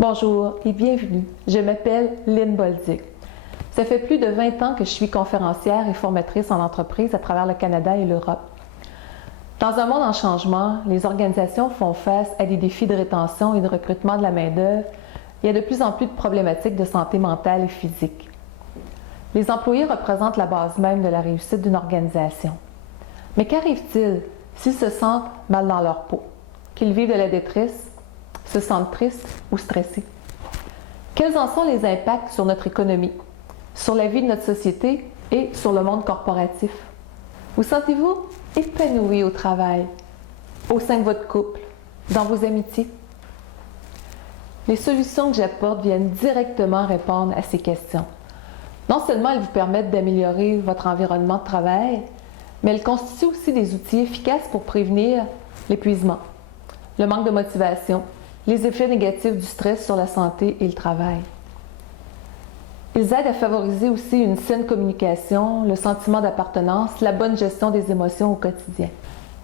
Bonjour et bienvenue. Je m'appelle Lynn Bolduc. Ça fait plus de 20 ans que je suis conférencière et formatrice en entreprise à travers le Canada et l'Europe. Dans un monde en changement, les organisations font face à des défis de rétention et de recrutement de la main-d'œuvre. Il y a de plus en plus de problématiques de santé mentale et physique. Les employés représentent la base même de la réussite d'une organisation. Mais qu'arrive-t-il s'ils se sentent mal dans leur peau, qu'ils vivent de la détresse, se sentent tristes ou stressés? Quels en sont les impacts sur notre économie, sur la vie de notre société et sur le monde corporatif? Vous sentez-vous épanoui au travail, au sein de votre couple, dans vos amitiés? Les solutions que j'apporte viennent directement répondre à ces questions. Non seulement elles vous permettent d'améliorer votre environnement de travail, mais elles constituent aussi des outils efficaces pour prévenir l'épuisement, le manque de motivation, les effets négatifs du stress sur la santé et le travail. Ils aident à favoriser aussi une saine communication, le sentiment d'appartenance, la bonne gestion des émotions au quotidien.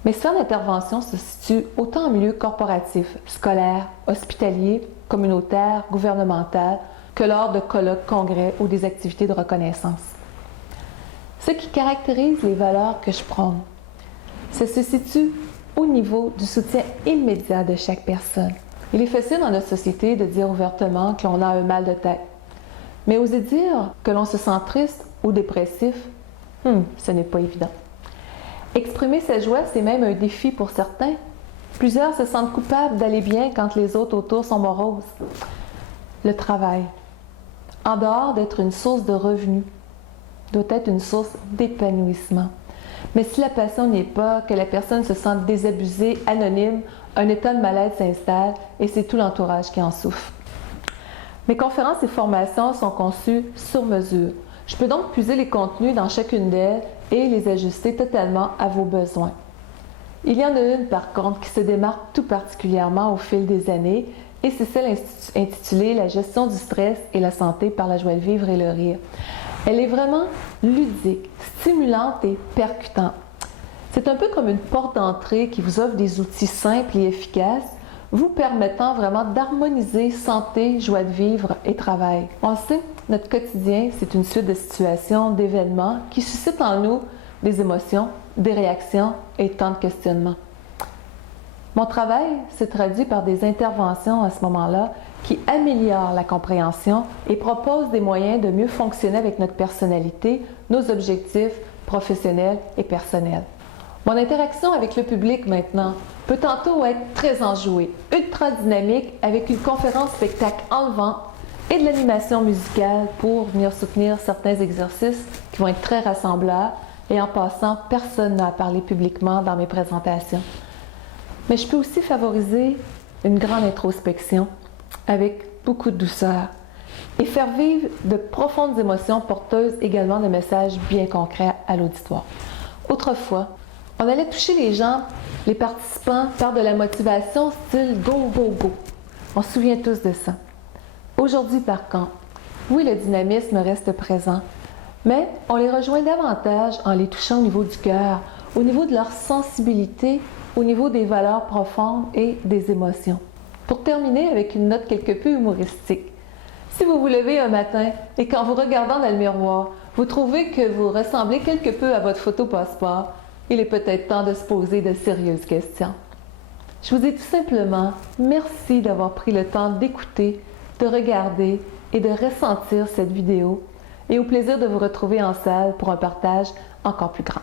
Mes sphères d'intervention se situent autant en milieu corporatif, scolaire, hospitalier, communautaire, gouvernemental, que lors de colloques, congrès ou des activités de reconnaissance. Ce qui caractérise les valeurs que je prône, ça se situe au niveau du soutien immédiat de chaque personne. Il est facile dans notre société de dire ouvertement que l'on a un mal de tête. Mais oser dire que l'on se sent triste ou dépressif, ce n'est pas évident. Exprimer sa joie, c'est même un défi pour certains. Plusieurs se sentent coupables d'aller bien quand les autres autour sont moroses. Le travail, en dehors d'être une source de revenus, doit être une source d'épanouissement. Mais si la passion n'y est pas, que la personne se sente désabusée, anonyme, un état de mal-être s'installe et c'est tout l'entourage qui en souffre. Mes conférences et formations sont conçues sur mesure. Je peux donc puiser les contenus dans chacune d'elles et les ajuster totalement à vos besoins. Il y en a une par contre qui se démarque tout particulièrement au fil des années et c'est celle intitulée « La gestion du stress et la santé par la joie de vivre et le rire ». Elle est vraiment ludique, stimulante et percutante. C'est un peu comme une porte d'entrée qui vous offre des outils simples et efficaces, vous permettant vraiment d'harmoniser santé, joie de vivre et travail. On le sait, notre quotidien, c'est une suite de situations, d'événements qui suscitent en nous des émotions, des réactions et tant de questionnements. Mon travail se traduit par des interventions à ce moment-là qui améliorent la compréhension et proposent des moyens de mieux fonctionner avec notre personnalité, nos objectifs professionnels et personnels. Mon interaction avec le public maintenant peut tantôt être très enjouée, ultra dynamique avec une conférence spectacle enlevante et de l'animation musicale pour venir soutenir certains exercices qui vont être très rassemblables et en passant, personne n'a à parler publiquement dans mes présentations. Mais je peux aussi favoriser une grande introspection avec beaucoup de douceur et faire vivre de profondes émotions porteuses également de messages bien concrets à l'auditoire. Autrefois, on allait toucher les gens, les participants, par de la motivation style « go, go, go ». On se souvient tous de ça. Aujourd'hui, par contre, oui, le dynamisme reste présent, mais on les rejoint davantage en les touchant au niveau du cœur, au niveau de leur sensibilité, au niveau des valeurs profondes et des émotions. Pour terminer avec une note quelque peu humoristique, si vous vous levez un matin et qu'en vous regardant dans le miroir, vous trouvez que vous ressemblez quelque peu à votre photo passeport, il est peut-être temps de se poser de sérieuses questions. Je vous dis tout simplement merci d'avoir pris le temps d'écouter, de regarder et de ressentir cette vidéo et au plaisir de vous retrouver en salle pour un partage encore plus grand.